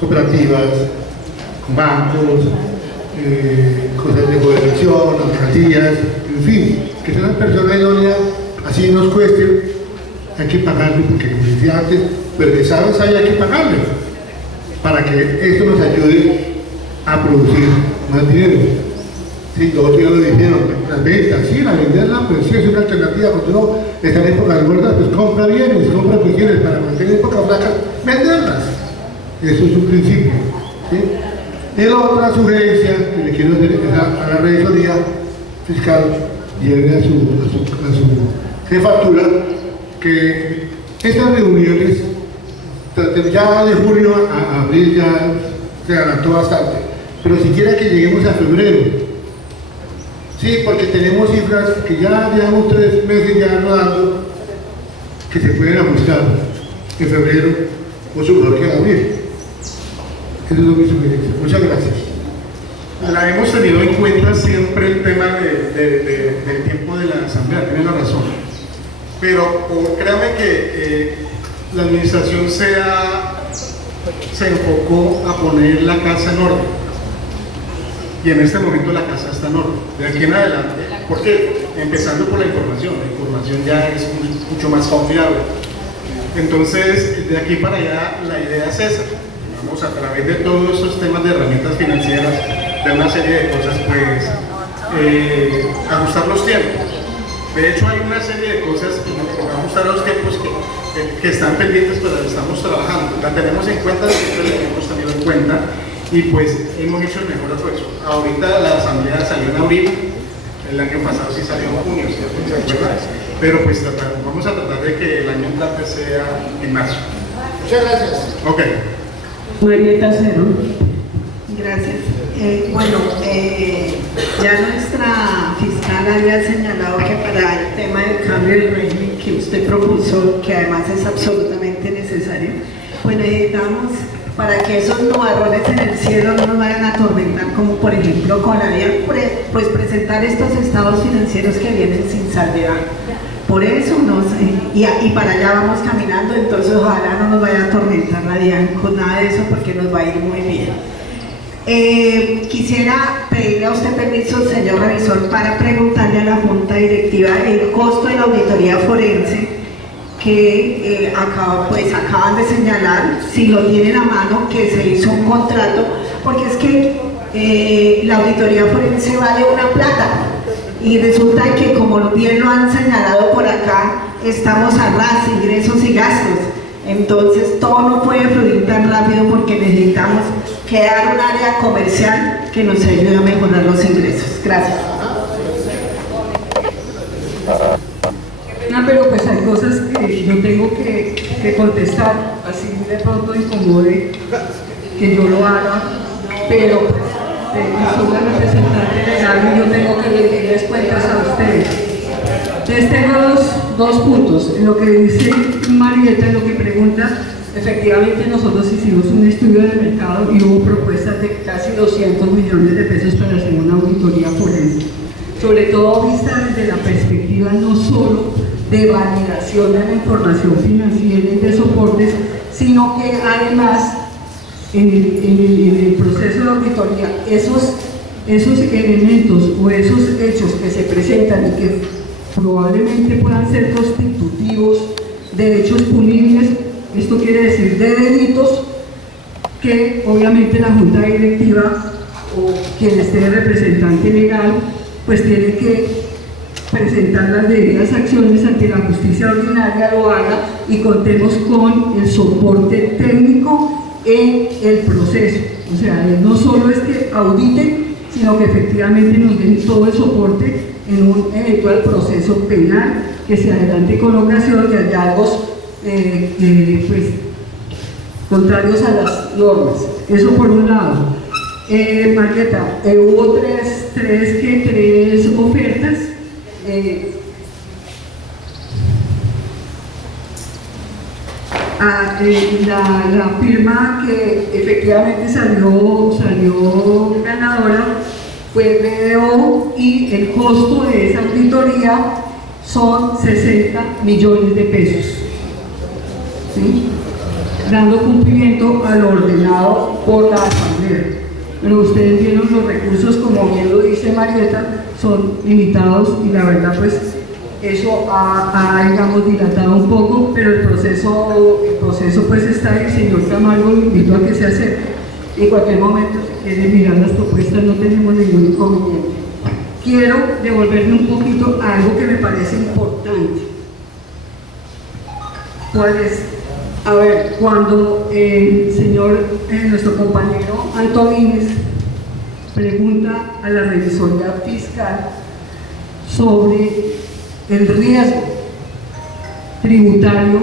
cooperativas, con bancos, cosas de gobernación, alcaldías, en fin, que sean las personas idóneas, así nos cueste, hay que pagarle, porque como decía antes, pero de sabes hay que pagarle, para que esto nos ayude a producir más dinero. Sí, todos ya lo dijeron, las ventas, sí, la venderla, pues sí es una alternativa, cuando uno está en épocas gordas, pues compra bienes, compra cuestiones, para cuando esté en épocas flacas, venderlas. Eso es un principio. ¿Sí? Y la otra sugerencia que le quiero hacer es a la revisoría fiscal, lleve a su jefatura, que estas reuniones, ya de junio a abril ya se adelantó bastante, pero siquiera que lleguemos a febrero. Sí, porque tenemos cifras que ya llevamos 3 meses ya rodando, que se pueden ajustar en febrero o su mejor que en abril. Eso es lo que sugerencia. Muchas gracias. La hemos tenido en cuenta siempre el tema del tiempo de la asamblea, tiene la razón. Pero créame que la administración se enfocó a poner la casa en orden. Y en este momento la casa está en orden. De aquí en adelante, ¿por qué? Empezando por la información ya es mucho más confiable. Entonces, de aquí para allá, la idea es esa. Vamos a través de todos esos temas de herramientas financieras, de una serie de cosas, pues, ajustar los tiempos. De hecho, hay una serie de cosas que nos van a ajustar los tiempos que están pendientes, pero las estamos trabajando. La tenemos en cuenta, siempre la hemos tenido en cuenta. Y pues hemos hecho el mejor esfuerzo. Ahorita la asamblea salió en abril, el año pasado sí salió en junio, ¿sí? Pero pues vamos a tratar de que el año entrante sea en marzo. Muchas gracias. Ok. Marieta Cero. Gracias. Ya nuestra fiscal había señalado que para el tema del cambio del régimen que usted propuso, que además es absolutamente necesario, pues necesitamos, para que esos nubarrones en el cielo no nos vayan a atormentar, como por ejemplo con la DIAN, pues presentar estos estados financieros que vienen sin salvedad. Por eso y para allá vamos caminando, entonces ojalá no nos vaya a atormentar la DIAN con nada de eso, porque nos va a ir muy bien. Quisiera pedirle a usted permiso, señor revisor, para preguntarle a la Junta Directiva el costo de la auditoría forense que acaban de señalar, si lo tienen a mano, que se hizo un contrato, porque es que la auditoría forense vale una plata y resulta que, como bien lo han señalado por acá, estamos a ras, ingresos y gastos. Entonces todo no puede fluir tan rápido porque necesitamos crear un área comercial que nos ayude a mejorar los ingresos. Gracias. Pero pues hay cosas que yo tengo que contestar, así de pronto incomode que yo lo haga, pero soy la representante legal y yo tengo que rendirles cuentas a ustedes. Entonces tengo dos puntos. En lo que dice Marieta, en lo que pregunta, efectivamente nosotros hicimos un estudio de mercado y hubo propuestas de casi 200 millones de pesos para hacer una auditoría forense. Sobre todo vista desde la perspectiva no solo de validación de la información financiera y de soportes, sino que además en el proceso de auditoría esos elementos o esos hechos que se presentan y que probablemente puedan ser constitutivos de hechos punibles, esto quiere decir de delitos, que obviamente la Junta Directiva o quien esté de representante legal pues tiene que presentar las debidas acciones ante la justicia ordinaria, lo haga y contemos con el soporte técnico en el proceso. O sea, no solo es que auditen, sino que efectivamente nos den todo el soporte en un eventual proceso penal que se adelante con ocasión de hallazgos pues, contrarios a las normas. Eso por un lado. Marieta, hubo tres ofertas. La firma que efectivamente salió ganadora fue BDO y el costo de esa auditoría son 60 millones de pesos. ¿Sí? dando cumplimiento a lo ordenado por la Asamblea. Pero ustedes vieron los recursos, como bien lo dice Marieta, son limitados y la verdad pues eso ha digamos, dilatado un poco, pero el proceso pues está ahí. Señor Camargo, lo invito a que se acerque. En cualquier momento, si quieren mirar las propuestas, no tenemos ningún inconveniente. Quiero devolverme un poquito a algo que me parece importante. ¿Cuál es? A ver, cuando nuestro compañero Antonines pregunta a la revisoría fiscal sobre el riesgo tributario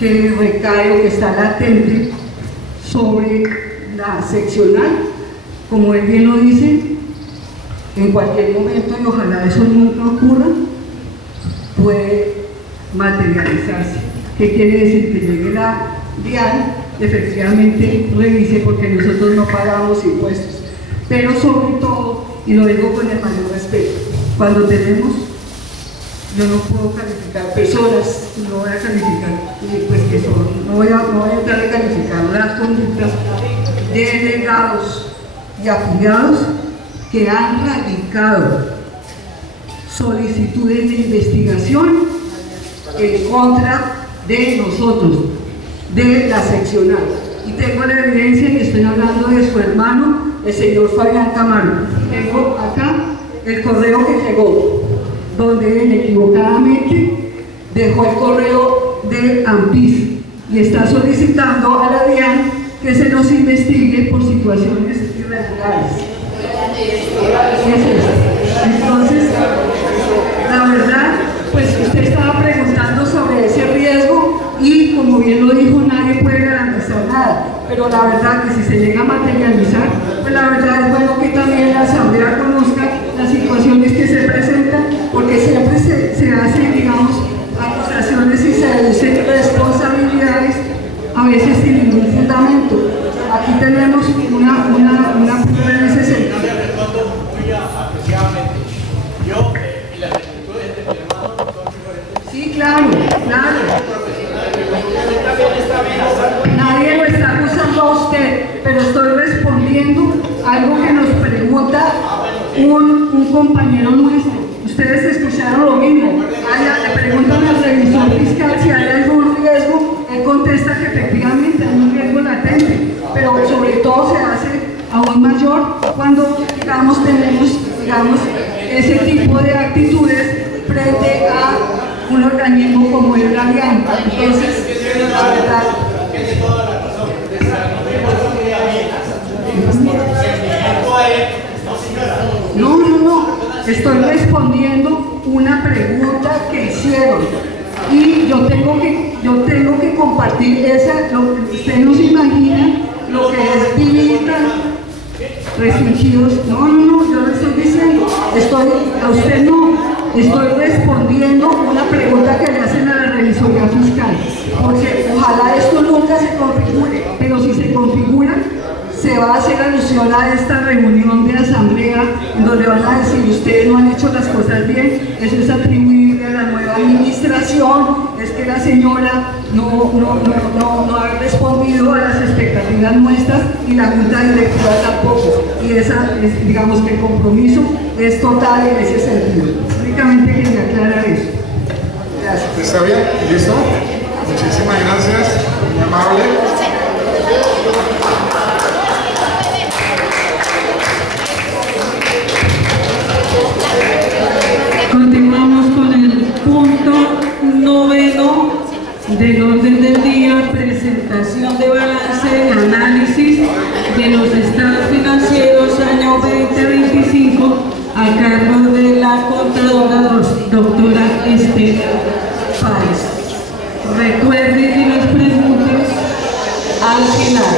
que recae o que está latente sobre la seccional, como él bien lo dice, en cualquier momento, y ojalá eso nunca ocurra, puede materializarse. ¿Qué quiere decir? Que llegue la DIAN, efectivamente revise, porque nosotros no pagamos impuestos, pero sobre todo, y lo digo con el mayor respeto, cuando tenemos, yo no puedo calificar personas, no voy a calificar, pues que son, no voy a entrar a calificar las conductas de delegados y afiliados que han radicado solicitudes de investigación en contra de nosotros, de la seccional. Y tengo la evidencia, y estoy hablando de su hermano, el señor Fabián Camargo. Tengo acá el correo que llegó, donde él equivocadamente dejó el correo de AMPIS y está solicitando a la DIAN que se nos investigue por situaciones irregulares. Entonces, la verdad, pues usted estaba preguntando sobre ese riesgo y como bien lo dijo, nadie puede garantizar nada, pero la verdad que si se llega a materializar, pues la verdad es bueno que también la Asamblea conozca las situaciones que se presentan, porque siempre se hacen, digamos, acusaciones y se deducen responsabilidades, a veces sin ningún fundamento. Aquí tenemos una prueba en ese sentido. Sí, claro. Nadie lo está acusando a usted, pero estoy respondiendo algo que nos pregunta un compañero nuestro. Ustedes escucharon lo mismo. Le preguntan al revisor fiscal si hay algún riesgo. Él contesta que efectivamente hay un riesgo latente, pero sobre todo se hace aún mayor cuando, digamos, tenemos, ese tipo de actitudes frente a un organismo como el DIAN. Entonces, la verdad, no, estoy respondiendo una pregunta que hicieron y yo tengo que compartir usted no se imagina lo que es vivir tan restringidos. No, yo le estoy diciendo, a usted no, estoy respondiendo una pregunta que le hacen a la revisoría fiscal, porque ojalá esto nunca se configure, pero si se configura, se va a hacer alusión a esta reunión de asamblea en donde van a decir ustedes no han hecho las cosas bien, eso es atribuible a la nueva administración, es que la señora no ha respondido a las expectativas nuestras y la junta directiva tampoco, y digamos que el compromiso es total en ese sentido. Únicamente quería aclarar eso. Gracias. ¿Está bien? ¿Listo? Muchísimas gracias, muy amable. Continuamos con el punto 9 del orden del día, presentación de balance y análisis de los estados financieros año 2025 a cargo de la contadora doctora Esther Páez. Recuerden que las preguntas al final.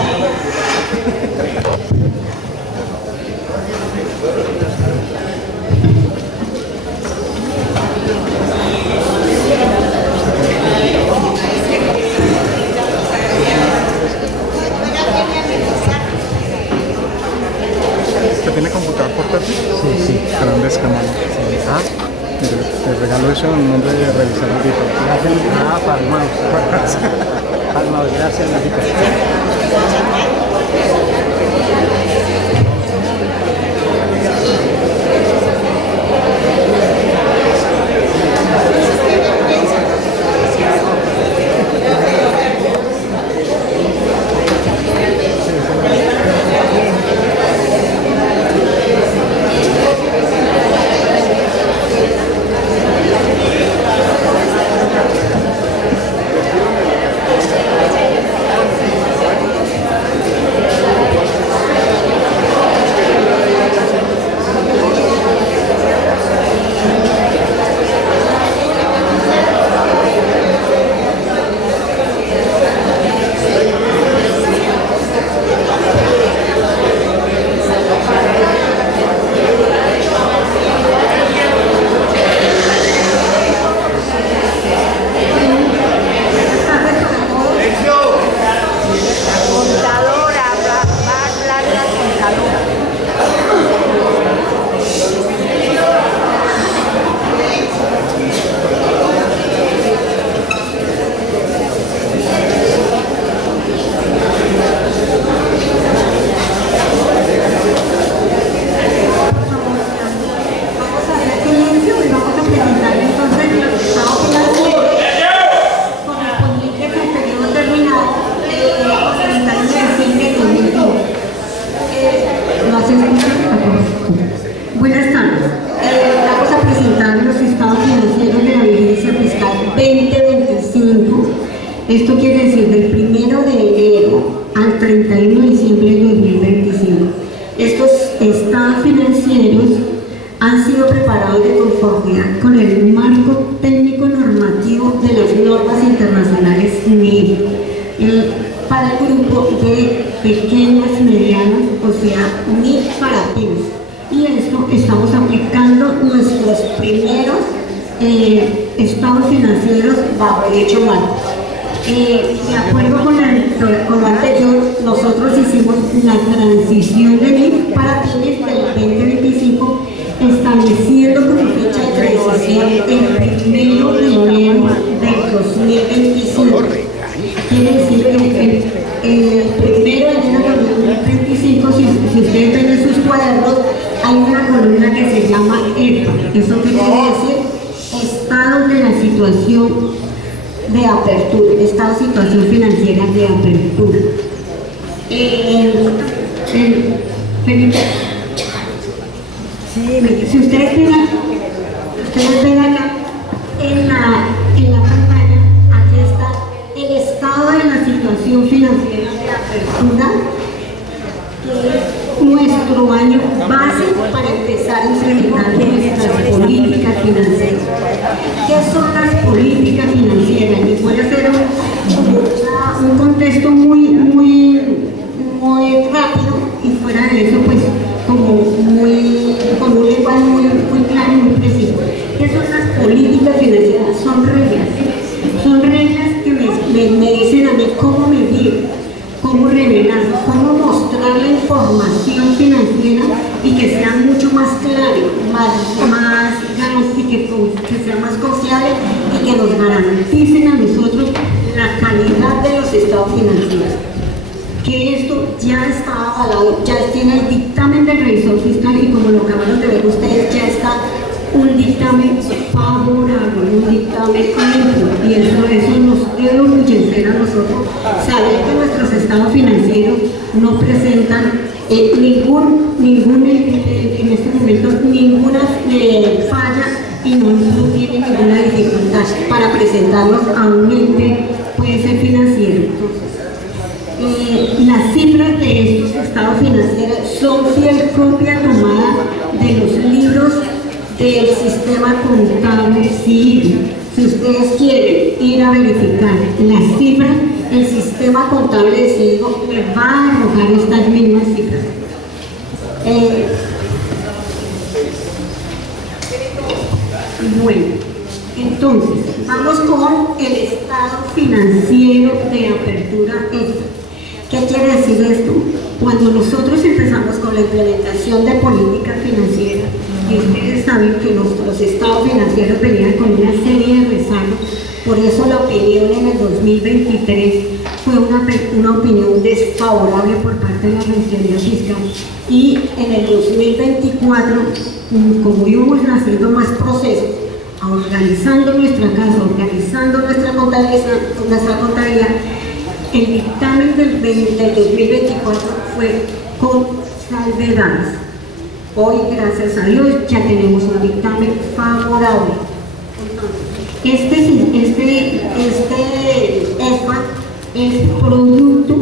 ¿Tiene computador portátil? Sí. Grandes cámaras. Ah, Te regalo eso en nombre de revisar el video. para el mouse. Palma, gracias, la invitación. Buenas tardes. Vamos a presentar los estados financieros de la vigencia fiscal 2025. Esto quiere decir del 1 de enero al 31 de diciembre de 2025. Estos estados financieros han sido preparados de conformidad con el marco técnico normativo de las normas internacionales MIR para el grupo de pequeñas y medianas, o sea, MIR para pymes. Y esto estamos aplicando nuestros primeros estados financieros bajo derecho marco. De acuerdo con lo anterior, nosotros hicimos la transición de MIR para pymes del 2025, estableciendo como fecha de transición el 1 de enero del 2025. Quiere decir que el 1 de enero del 2025, si ustedes ven en sus cuadernos, hay una columna que se llama EPA. ¿Eso qué quiere decir? Estado de la situación de apertura, estado de situación financiera de apertura. Felipe, si ustedes ven acá en la pantalla, aquí está el estado de la situación financiera de apertura, que es nuestro año base para empezar a implementar nuestras políticas financieras. ¿Qué son las políticas financieras? Les voy a hacer un contexto muy rápido y fuera de eso, pues, con un lenguaje muy claro y muy preciso. ¿Qué son las políticas financieras? Son reglas que me dicen a mí cómo medir, cómo revelar, cómo mostrar la información financiera y que sea mucho más claro, que sea más confiable y que nos garanticen a nosotros la calidad de los estados financieros. Que esto ya está avalado, ya tiene el dictamen del revisor fiscal y como lo acabaron de ver ustedes, ya está un dictamen favorable, un dictamen amplio, y eso nos debe enorgullecer a nosotros, saber que nuestros estados financieros no presentan en este momento ninguna falla y no tienen ninguna dificultad para presentarlos a un ente, puede ser financiero. Las cifras de estos estados financieros son fiel copia tomada de los libros del sistema contable civil. Si ustedes quieren ir a verificar las cifras, el sistema contable civil les va a arrojar estas mismas cifras. Bueno, entonces, vamos con el estado financiero de apertura extra. ¿Qué quiere decir esto? Cuando nosotros empezamos con la implementación de políticas financieras, y ustedes saben que nuestros estados financieros venían con una serie de rezagos, por eso la opinión en el 2023 fue una opinión desfavorable por parte de la Registraduría Fiscal, y en el 2024, como íbamos haciendo más procesos, organizando nuestra casa, organizando nuestra contabilidad, el dictamen del 2024 fue con salvedades. Hoy, gracias a Dios, ya tenemos un dictamen favorable. Este ESPA es producto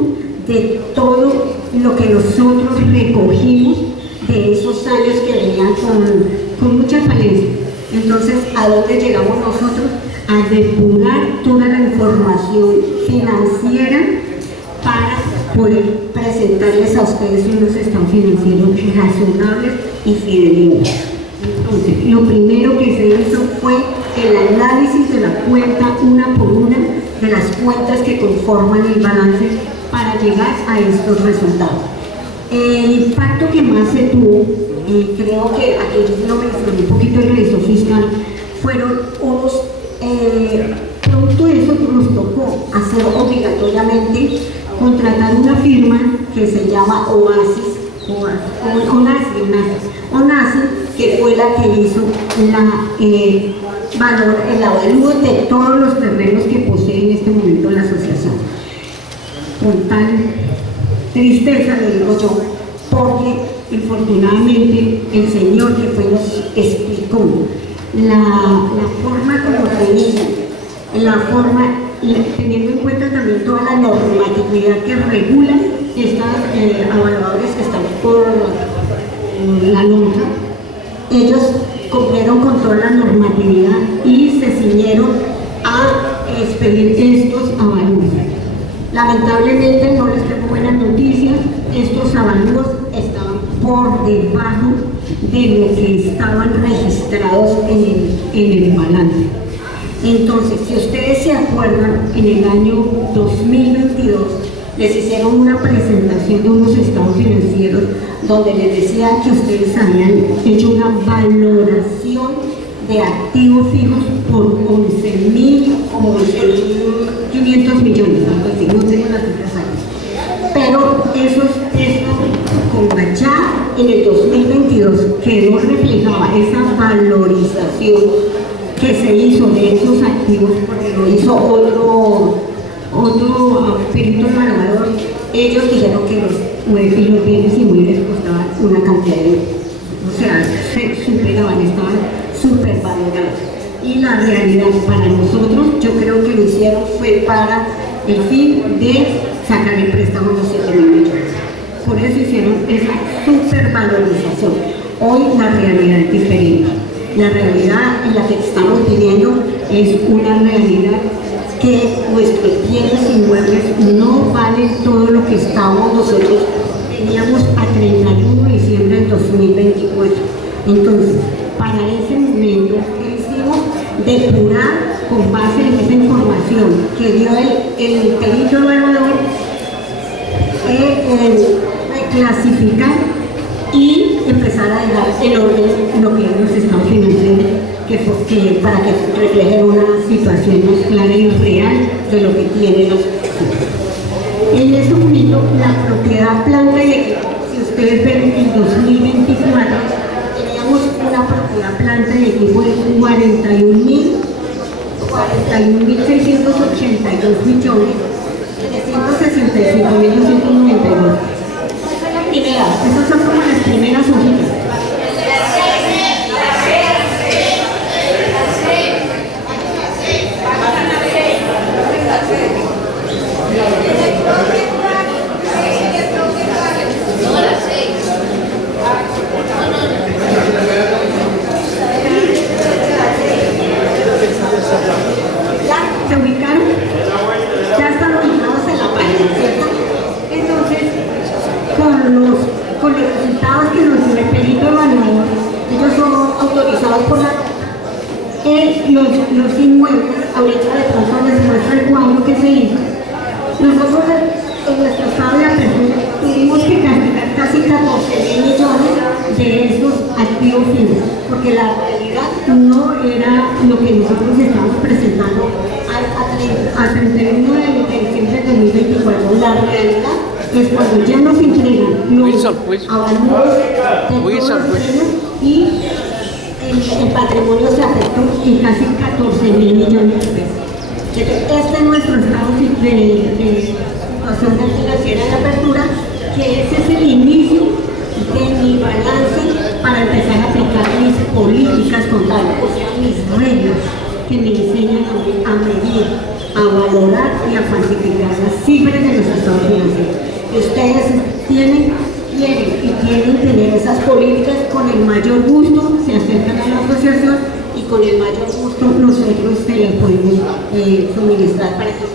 de todo lo que nosotros recogimos de esos años que venían con mucha falencia. Entonces, ¿a dónde llegamos nosotros? A depurar toda la información financiera para poder presentarles a ustedes unos estados financieros razonables y fidedignos. Entonces, lo primero que se hizo fue el análisis de la cuenta una por una, de las cuentas que conforman el balance, para llegar a estos resultados. El impacto que más se tuvo, y creo que aquí lo mencioné un poquito el revisor fiscal, fueron unos, producto de eso nos tocó hacer obligatoriamente contratar una firma que se llama ONASI, que fue la que hizo el avalúo de todos los terrenos que posee en este momento la asociación. Con tal tristeza, le digo yo, porque infortunadamente el señor que fue nos explicó la forma como se hizo, teniendo en cuenta también toda la normatividad que regula estos evaluadores que están por la norma. Ellos cumplieron con toda la normatividad y se ciñeron a expedir estos avalúos. Lamentablemente no les tengo buenas noticias, estos avalúos estaban por debajo de lo que estaban registrados en el balance. Entonces, si ustedes se acuerdan, en el año 2022 les hicieron una presentación de unos estados financieros donde les decían que ustedes habían hecho una valoración de activos fijos por 11.500 millones, algo así, no tengo las cifras ahí. Pero eso como ya en el 2022 quedó reflejada esa valorización que se hizo de esos activos, porque lo hizo otro perito evaluador. Ellos dijeron que los bienes inmuebles costaban una cantidad de, o sea, se superaban, estaban supervalorados. Y la realidad para nosotros, yo creo que lo hicieron fue para el fin de sacar el préstamo de los 7.000 millones. Por eso hicieron esa supervalorización. Hoy la realidad es diferente. La realidad en la que estamos viviendo es una realidad que nuestros bienes inmuebles no valen todo lo que nosotros teníamos a 31 de diciembre del 2024. Entonces, para ese momento, hicimos depurar con base en esa información que dio el perito evaluador, clasificar y empezar a dar el orden lo que ellos están financiando, para que reflejen una situación más clara y real de lo que tienen los socios. En este momento, la propiedad planta y equipo, si ustedes ven en el 2024, teníamos una propiedad planta de equipo de 41.682 millones, 365.292. Esas son como las primeras hojitas. ¿Se ubicaron? Ya están ubicados en la página, ¿cierto? Entonces, con los resultados que nos dio el perito evaluador, ellos son autorizados por la los inmuebles, ahorita de pronto les muestra el cuadro que se hizo. Nosotros en nuestro estado de apertura tuvimos que castigar casi 14.000 millones de esos activos fijos, porque la realidad no era lo que nosotros estábamos presentando a 31 de diciembre de 2024. La realidad es cuando ya nos entregan los avaluos de todos los años y el patrimonio se afectó en casi 14.000 millones de pesos. Este es nuestro estado de situación financiera de apertura, que ese es el inicio de mi balance para empezar a aplicar mis políticas contables, o sea, mis reglas que me enseñan a medir, a valorar y a cuantificar las cifras de los estados financieros. Ustedes quieren tener esas políticas, con el mayor gusto se acercan a la asociación y con el mayor gusto nosotros se les podemos suministrar para que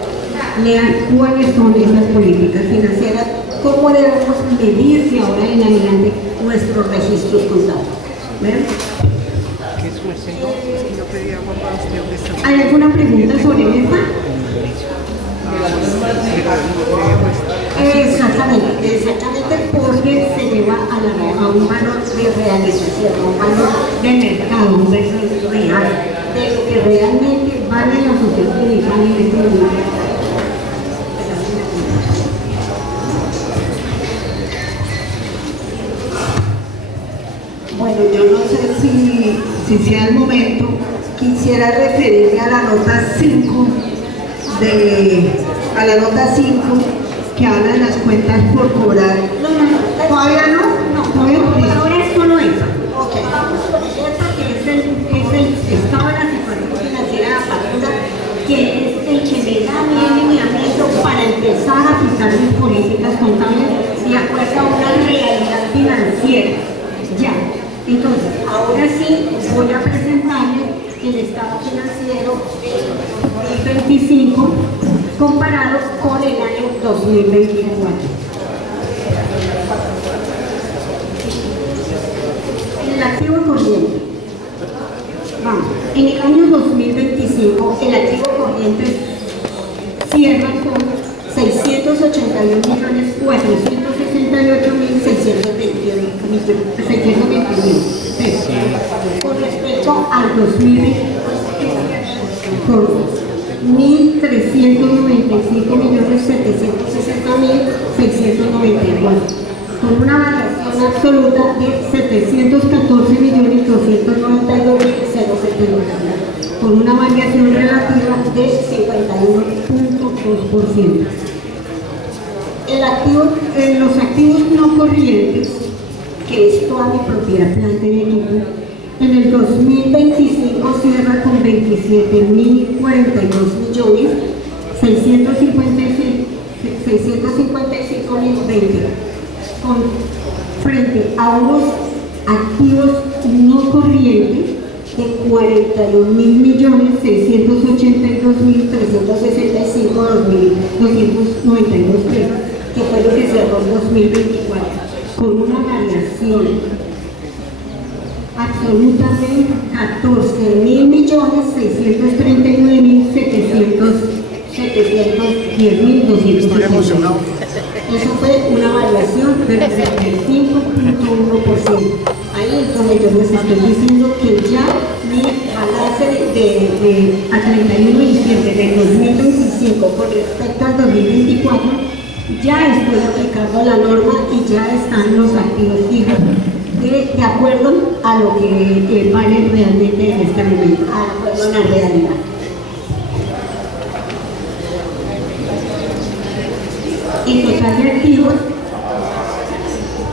lean cuáles son esas políticas financieras, cómo debemos medir de ahora en adelante nuestros registros contables. ¿Ven? ¿Hay alguna pregunta sobre esta? Exactamente, porque se lleva a un valor de realización, a un valor de mercado, un valor real, de lo que realmente vale la asociación y vale el economía. Bueno, yo no sé si sea el momento, quisiera referirme a la nota 5 que habla de las cuentas por cobrar. ¿Todavía no? ¿Todavía no? Ahora es solo eso. Ok. Esta que es el estado de la situación financiera de la factura, que es el que me da mi lineamiento para empezar a aplicar mis políticas contables de acuerdo a una realidad financiera. Ya. Entonces, ahora sí voy a presentarles el estado financiero de 2025 comparado con el año 2024. El activo corriente. Vamos, en el año 2025 el activo corriente cierra con 681.468.621 pesos. Con respecto al 2020, por 1.395.760.694, con una variación absoluta de 714.292.070, con una variación relativa de 51.2%. Los activos no corrientes, que es toda mi propiedad, planta y equipo, en el 2025 cierra con 27.042.655.020, frente a unos activos no corrientes de 41.682.365.292 pesos, que fue lo que cerró en 2024, con una variación absolutamente 14.639.710.200. Estoy emocionado. Eso fue una variación del 35.1%. Ahí es donde yo les estoy diciendo que ya mi balance a 31 de diciembre del 2025 con respecto al 2024, ya estoy aplicando la norma y ya están los activos fijos de acuerdo a lo que vale realmente en este momento, de acuerdo a la realidad. En total de activos,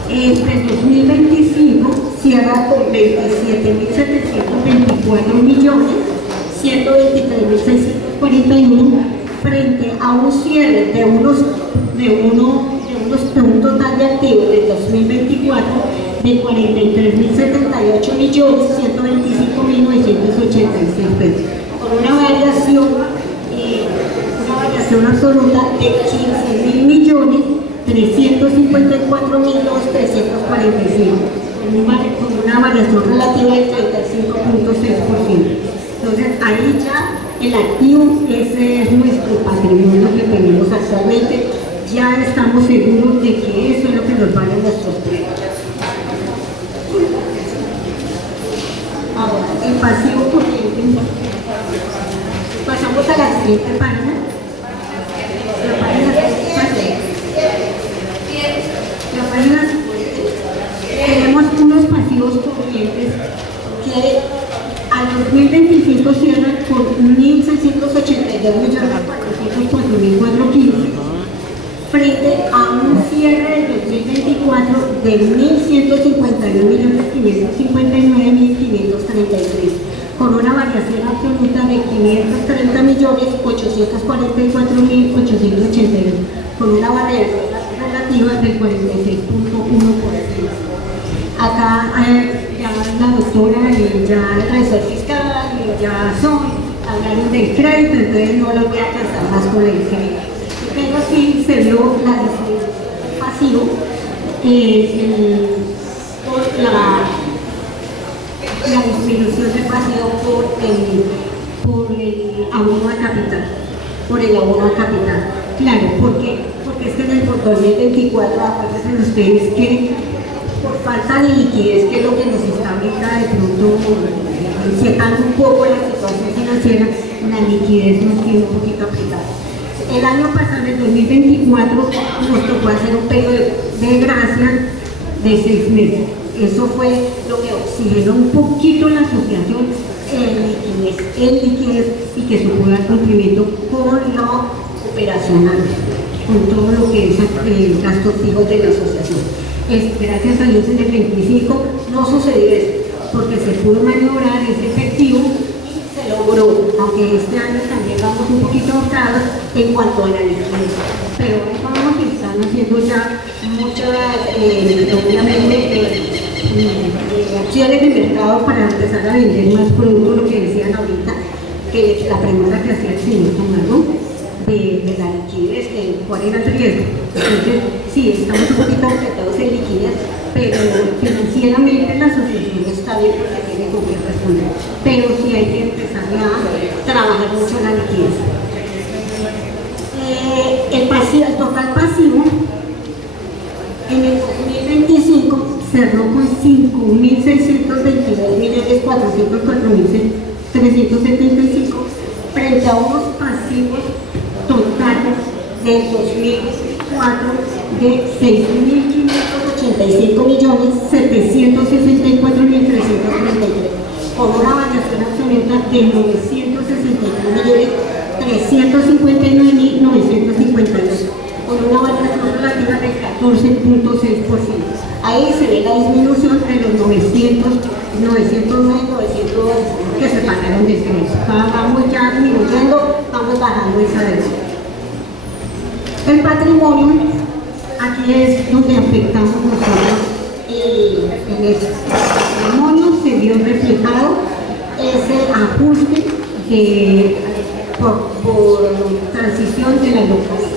entre 2025 cierra con 27.754.123.641 frente a un cierre de un total de activos del 2024 de 43.078.125.986 pesos, con una variación absoluta de 15.354.345, con una variación relativa del 35.6%. Entonces ahí ya el activo, ese es nuestro patrimonio que tenemos actualmente, ya estamos seguros de que eso es lo que nos vale nuestros precios. Ahora, el pasivo corriente. Pasamos a la siguiente página. La página que al 2025 cierra con 1.682.404.415 frente a un cierre del 2024 de 1.151.559.533, con una variación absoluta de 530.844.882, con una variación relativa del 46.1%. Acá ya la doctora y ya el asesor fiscal y ya son hablaron del crédito, entonces no los voy a cansar más con el crédito. Pero sí se vio la disminución pasivo por la disminución de pasivo por el abono a capital, Claro, porque es que en el portal del 24, acuérdense ustedes que por falta de liquidez, que es lo que nos está ahorita de pronto secando un poco la situación financiera, la liquidez nos tiene un poquito apretada. El año pasado, en el 2024, nos tocó hacer un periodo de gracia de 6 meses. Eso fue lo que oxigenó un poquito la asociación en liquidez y que se pudo dar cumplimiento con lo operacional, con todo lo que es gastos fijos de la asociación. Gracias a Dios en el 25 no sucedió eso, porque se pudo maniobrar ese efectivo y se logró, aunque este año también vamos un poquito ahorcados en cuanto a la liquidez. Pero vamos que están haciendo ya muchas acciones de mercado para empezar a vender más productos, lo que decían ahorita, que la pregunta que hacía el señor Camargo, de la liquidez, cuál era el riesgo. Entonces, sí, estamos un poquito apretados en liquidez, pero financieramente la asociación está bien porque tiene con qué responder. Pero sí hay que empezar a trabajar mucho la liquidez. El total pasivo en el 2025 cerró con 5.622.404.375 frente a unos pasivos totales del 2004 de 6.485.764.333, con una variación absoluta de 963.359.952, con una variación relativa del 14.6%. Ahí se ve la disminución de los 909 que se pagaron de crédito. Vamos ya disminuyendo, vamos bajando esa deuda. El patrimonio, aquí es donde afectamos nosotros en eso. El patrimonio se vio reflejado ese ajuste por transición de la locación.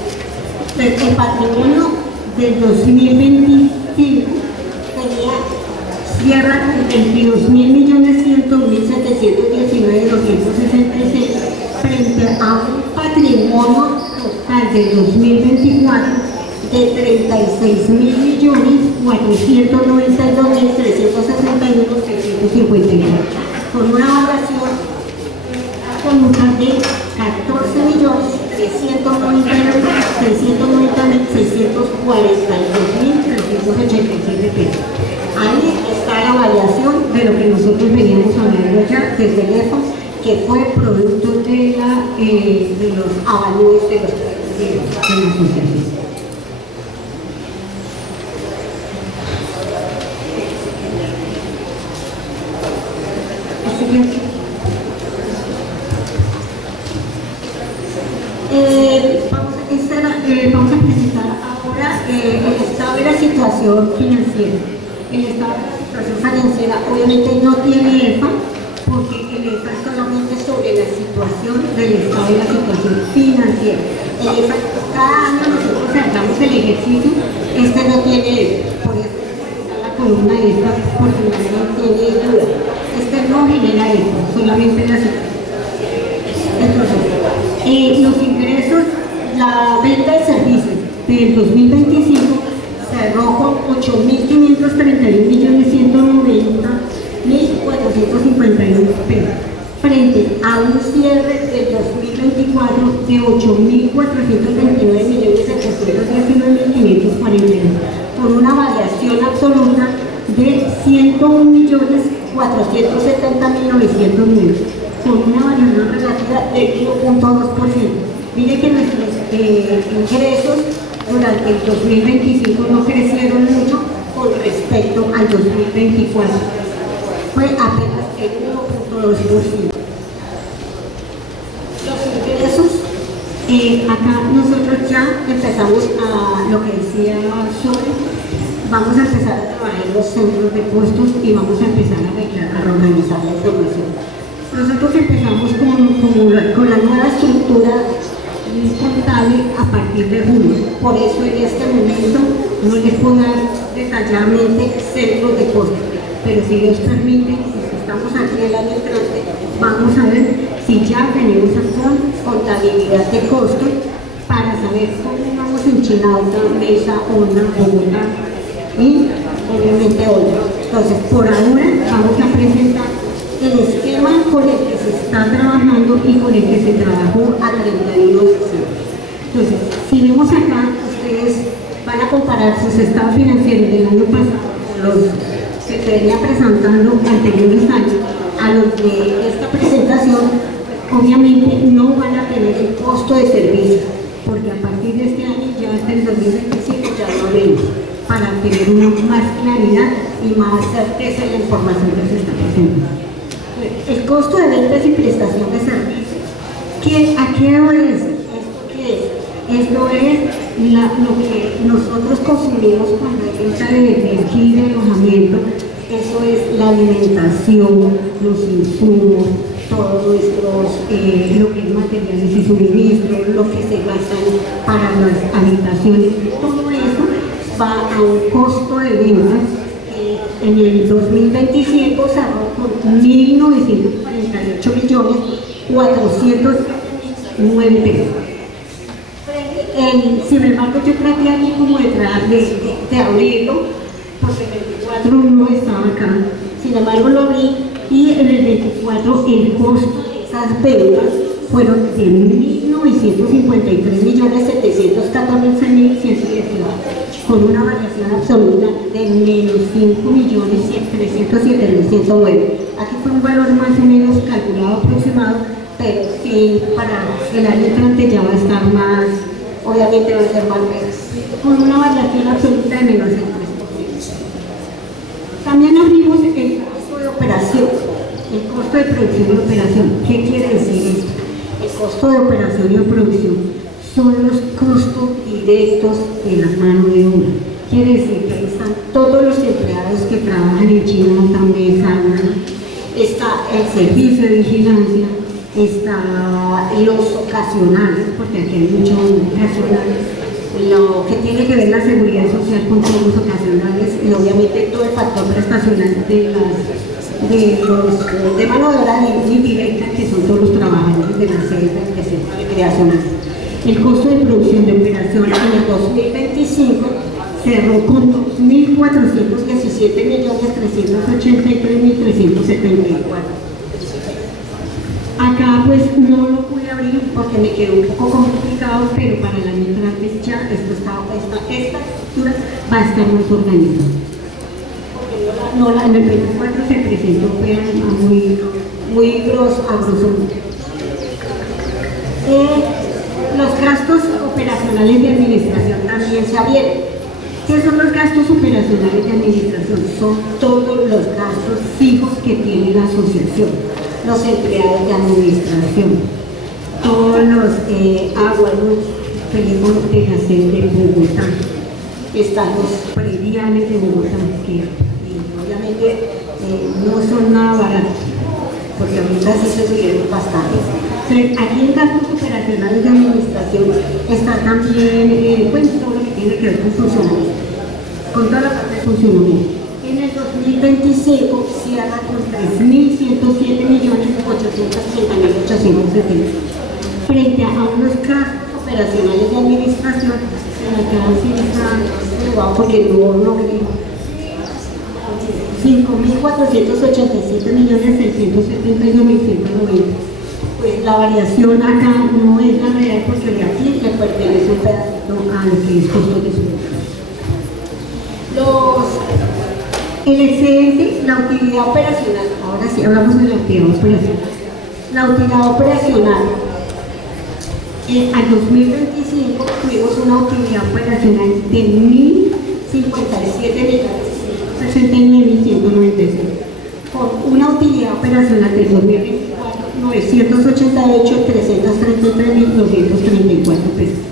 El patrimonio del 2025 cierra con 22.101.719.266 frente a un patrimonio total del 2024 de 36.492.361.651, con una variación total de 14.690.642.387 pesos. Ahí está la variación de lo que nosotros veníamos hablando ya desde el EFA, que fue producto de los avalúos de la asociación. Vamos a presentar ahora el estado de la situación financiera. El estado de la situación financiera obviamente no tiene EFA, porque el EFA es solamente sobre la situación del estado de la situación financiera. El EFA, cada año nosotros sacamos el ejercicio, este no tiene EFA, por eso está la columna de EFA, porque no tiene duda. Este no genera EFA, solamente la situación. Entonces, los ingresos, la venta de servicios del 2025 cerró con 8.531.190.451 pesos, frente a un cierre del 2024 de 8.429.719.542, con una variación absoluta de 101.491.999 470.909, con una variación relativa del 1.2%. Mire que nuestros ingresos durante el 2025 no crecieron mucho con respecto al 2024. Fue apenas el 1.2%. Los ingresos, acá nosotros ya empezamos a lo que decía Sol, vamos a empezar a trabajar en los centros de puestos y vamos a empezar a reorganizar la información. Nosotros empezamos con la nueva estructura contable a partir de junio. Por eso en este momento no les puedo dar detalladamente centros de puestos, pero si Dios permite, si estamos aquí el año entrante, vamos a ver si ya tenemos acá contabilidad de costos para saber cómo vamos en Chinauta, Mesa, Onda, Bogotá y obviamente otra. Entonces, por ahora vamos a presentar el esquema con el que se está trabajando y con el que se trabajó a 31 de diciembre. Entonces, si vemos acá, ustedes van a comparar sus estados financieros del año pasado con los que se venía presentando anteriores años a los de esta presentación. Obviamente no van a tener el costo de servicio, porque a partir de este año, ya hasta el 2025, ya lo haremos, para tener una más claridad y más certeza en la información que se está presentando. El costo de ventas y prestación de servicios, ¿a qué obedece? ¿Esto qué es? Esto es lo que nosotros consumimos cuando hay venta de energía y de alojamiento. Eso es la alimentación, los insumos, todos nuestros, lo que es materiales y suministros, lo que se gastan para las habitaciones, todo eso va a un costo de ventas. En el 2025 cerró con 1.948.409 pesos. Sin embargo, yo traté aquí como de abrirlo, porque el 24 no estaba acá. Sin embargo, lo abrí y en el 24 el costo de esas ventas fueron de 1.953.714.118, con una variación absoluta de menos 5.307.109. Aquí fue un valor más o menos calculado aproximado, pero sí, para el año entrante ya va a estar más, obviamente va a ser más menos, con una variación absoluta de menos 3%. También abrimos el costo de operación, el costo de producción y operación. ¿Qué quiere decir esto? El costo de operación y producción son los costos directos de la mano de obra. Quiere decir que ahí están todos los empleados que trabajan en Chinauta, Mesa, está el servicio de vigilancia, está los ocasionales, porque aquí hay muchos ocasionales, lo que tiene que ver la seguridad social con todos los ocasionales y obviamente todo el factor prestacional de mano de obra indirecta, que son todos los trabajadores de la sede del centro recreacional. El costo de producción de operación en el 2025 cerró con 2.417.383.374. Acá pues no lo pude abrir porque me quedó un poco complicado, pero para el año entrante ya esta estructura va a estar más organizada. En el 24 se presentó muy a grosso modo. Los gastos operacionales de administración también se abrieron. ¿Qué son los gastos operacionales de administración? Son todos los gastos fijos que tiene la asociación, los empleados de administración, todos los agua, luz, teléfonos de la sede de Bogotá, están los prediales de Bogotá, que obviamente no son nada baratos, porque ahorita sí se subieron bastante. Aquí en gastos operacionales de administración está también todo lo que tiene que ver con funcionamiento, con toda la parte de funcionamiento. En el 2025 cierra con 3.107.830.870 frente a unos gastos operacionales de administración en la que sí está elevado porque no creo. 5.487.671.190. Pues la variación acá no es la real porque de aquí le pertenece un pedacito a lo que es costo de su. El excedente, la utilidad operacional, ahora sí hablamos de la utilidad operacional. La utilidad operacional, al 2025 tuvimos una utilidad operacional de 1.057.069.196, con una utilidad operacional del 2024, 988.333.234 pesos.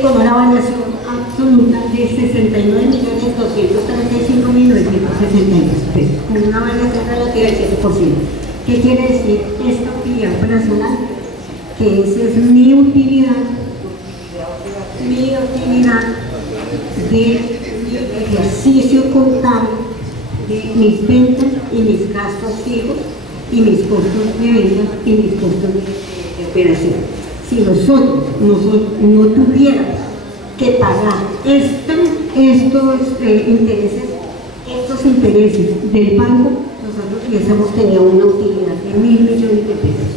Con una variación absoluta de 69.235.962 pesos, con una variación relativa del 7%. ¿Qué quiere decir esta utilidad operacional? Que esa es mi utilidad de mi ejercicio contable, de mis ventas y mis gastos fijos y mis costos de ventas y mis costos de operación. Si nosotros no tuviéramos que pagar estos intereses del banco, nosotros hubiésemos tenido una utilidad de 1.000 millones de pesos.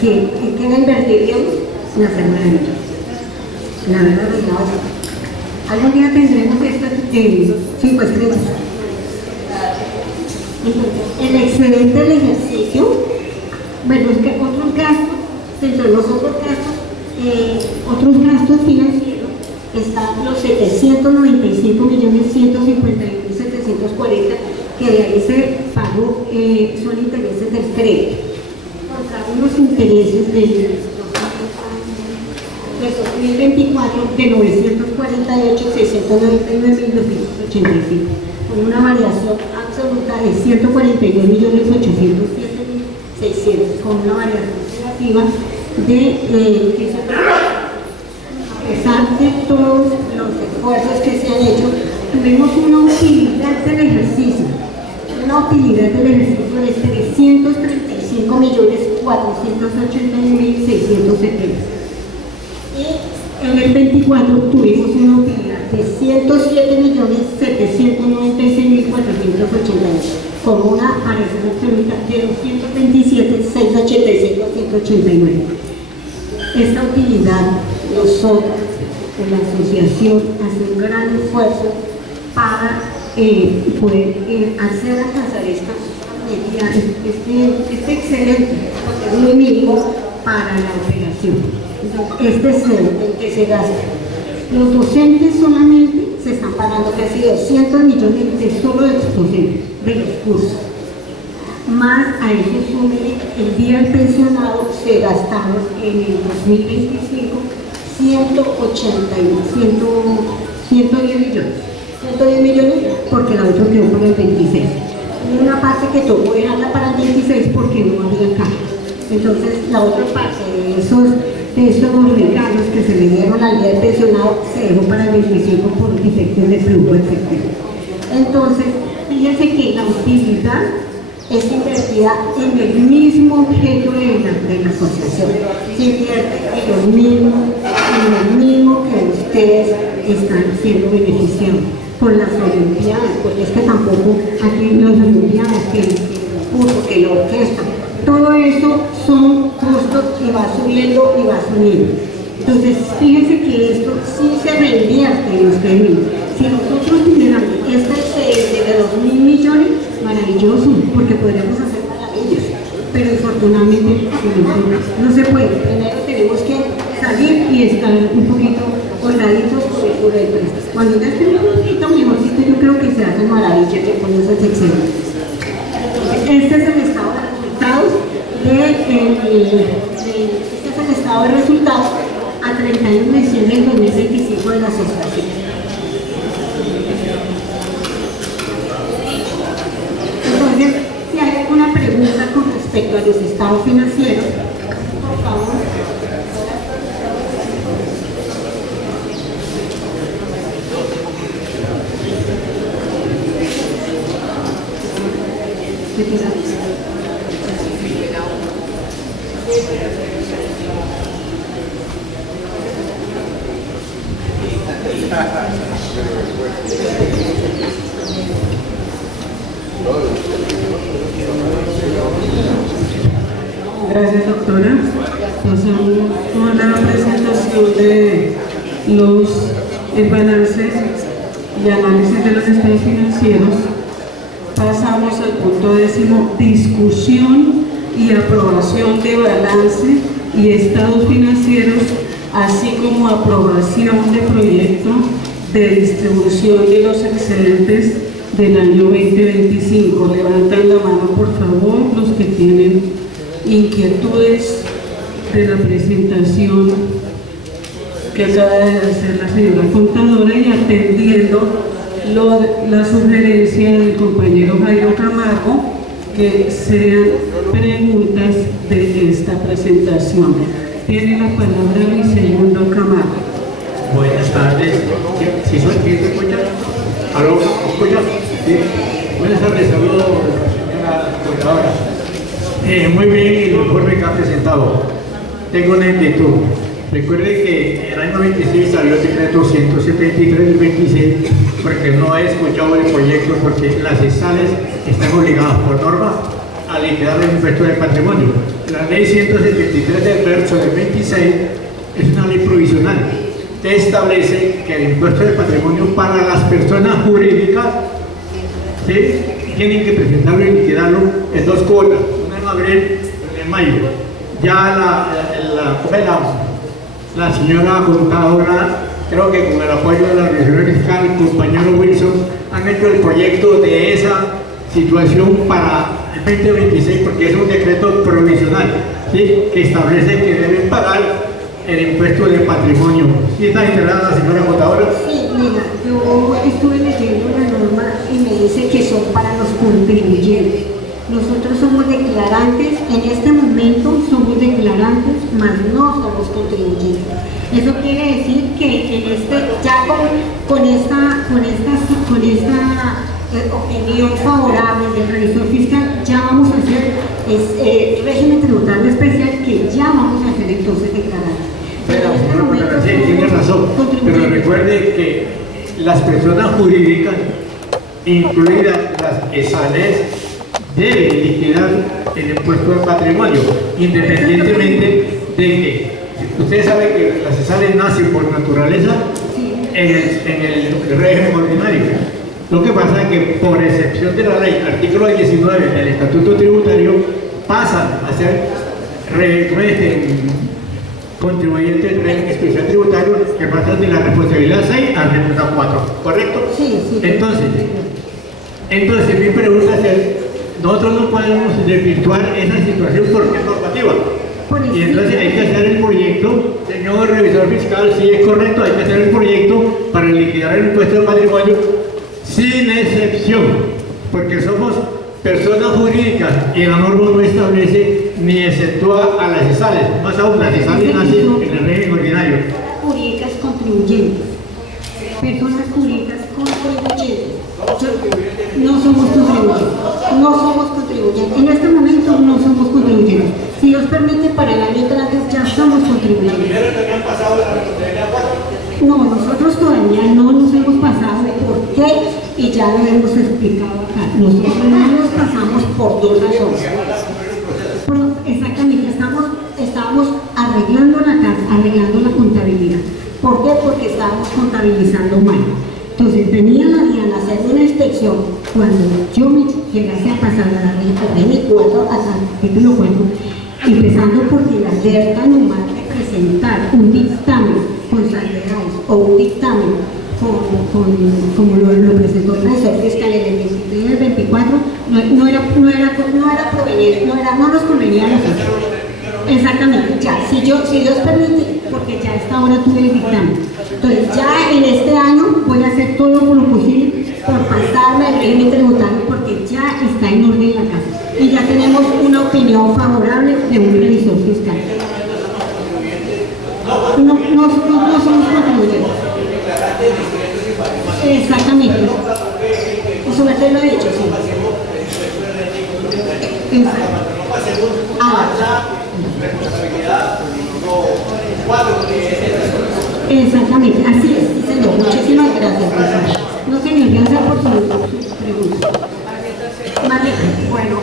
¿Que la invertiríamos? En hacer maravillas. La verdad es la verdad. Algún día tendremos estas 5 estrellas. Entonces, el excedente del ejercicio, bueno, es que otros gastos, dentro de los otros gastos financieros, están los 795.151.740, que de ahí se pagó, son intereses del crédito. Contra unos intereses del 2024 de 948.699.285, con una variación absoluta de 142.807.600, con una variación negativa de a pesar de todos los esfuerzos que se han hecho, tuvimos una utilidad del ejercicio de 335.481.670. Y en el 24 tuvimos una utilidad de 107.796.488, con una variación absoluta de 227.685.189. Esta utilidad, nosotros en la asociación hacemos un gran esfuerzo para poder hacer alcanzar esta medida, este excedente, porque es muy mínimo para la operación. Entonces, este excedente que se gasta, los docentes solamente se están pagando casi 200 millones de solo de los docentes, de los cursos. Más a eso sume el día del pensionado, se gastaron en el 2025 110 millones, porque la otra quedó por el 26. Y una parte que tocó dejarla para el 26 porque no había caja. Entonces, la otra parte de estos recargos que se le dieron al día del pensionado se dejó para el 25 por defectos de flujo efectivo. Entonces, fíjense que la utilidad es invertida en el mismo objeto de la asociación. Se invierte en lo mismo que ustedes están siendo beneficiados con las olimpiadas, porque es que tampoco aquí las olimpiadas, que el curso, que la orquesta, todo eso son costos y va subiendo. Entonces, fíjense que esto sí se reinvierte en los términos. Si nosotros tuviéramos este excedente de 2.000 millones, maravilloso, porque podríamos hacer maravillas, pero infortunadamente no se puede. Primero tenemos que salir y estar un poquito colgaditos por el precio. Cuando ya esté un poquito mejorcito, yo creo que se hacen maravillas con esos excedentes. Este es el estado de resultados a 31 de diciembre del 2025 de la asociación. Entonces, si hay alguna pregunta con respecto a los estados financieros, por favor. Gracias, doctora. Pasamos con la presentación de el balance y análisis de los estados financieros punto 10, discusión y aprobación de balance y estados financieros, así como aprobación de proyecto de distribución de los excedentes del año 2025. Levantan la mano, por favor, los que tienen inquietudes de la presentación que acaba de hacer la señora contadora y atendiendo la sugerencia del compañero Jairo Camargo, que sean preguntas de esta presentación. Tiene la palabra mi segundo Camargo. Buenas tardes. ¿Sí se escucha? ¿Aló? ¿Escucha? Sí. Buenas tardes, saludos a la coordinadora. Muy bien el informe que ha presentado. Tengo una inquietud. Recuerde que el año 26 salió el decreto 173 del 26, porque no he escuchado el proyecto, porque las ESALES están obligadas por norma a liquidar el impuesto de patrimonio. La ley 173 del verso del 26 es una ley provisional que establece que el impuesto de patrimonio para las personas jurídicas, ¿sí?, tienen que presentarlo y liquidarlo en 2 cuotas, una en abril y una en mayo. Ya la señora contadora, creo que con el apoyo de la organización fiscal, el compañero Wilson, han hecho el proyecto de esa situación para el 2026, porque es un decreto provisional, ¿sí?, que establece que deben pagar el impuesto de patrimonio. ¿Sí está integrada la señora contadora? Sí, mira, yo estuve leyendo la norma y me dice que son para los contribuyentes. Nosotros somos declarantes, en este momento somos declarantes, mas no somos contribuyentes. Eso quiere decir que en ya con esta opinión favorable del revisor fiscal, ya vamos a hacer régimen tributario especial, que ya vamos a hacer entonces declarantes. Pero sí, tiene razón, pero recuerde que las personas jurídicas, incluidas las ESALES, deben liquidar el impuesto de patrimonio, independientemente de que usted sabe que las ESALES nacen por naturaleza en el régimen ordinario. Lo que pasa es que por excepción de la ley, artículo 19 del Estatuto Tributario, pasan a ser contribuyentes del régimen especial tributario, que pasan de la responsabilidad 6 a la responsabilidad 4, ¿correcto? Sí, sí. Entonces mi pregunta es, nosotros no podemos desvirtuar esa situación porque es normativa. Y entonces hay que hacer el proyecto, señor revisor fiscal, si es correcto, hay que hacer el proyecto para liquidar el impuesto de patrimonio sin excepción, porque somos personas jurídicas y la norma no establece ni exceptúa a las ESALES, más aún las ESALES nacen en el régimen ordinario. Jurídicas contribuyentes, personas jurídicas contribuyentes. No somos contribuyentes, en este momento no somos contribuyentes. Si Dios permite, para el año entrante ya somos contribuyentes. No, nosotros todavía no nos hemos pasado. ¿Por qué? Y ya lo hemos explicado acá. Nosotros no nos pasamos por 2 razones. Exactamente, estamos arreglando la casa, arreglando la contabilidad. ¿Por qué? Porque estábamos contabilizando mal. Entonces venía la Diana a hacer una inspección cuando yo me llegase a pasar a la ley 4 hasta el título 4, empezando porque la alerta nomás de presentar un dictamen con salvedades o un dictamen como lo presentó el revisor fiscal en el 23 y el 24, no era proveniente, no nos convenía a nosotros. Exactamente, ya, si Dios permite, porque ya a esta hora tuve el dictamen. Entonces ya en este año voy a hacer todo lo posible por pasarme al régimen tributario, porque ya está en orden la casa. Y ya tenemos una opinión favorable de un revisor fiscal. No somos contribuyentes. Exactamente. Eso me lo he dicho, sí. Exacto. Exactamente, así es, señor. Muchísimas gracias. No se me olvide por su pregunta. Bueno,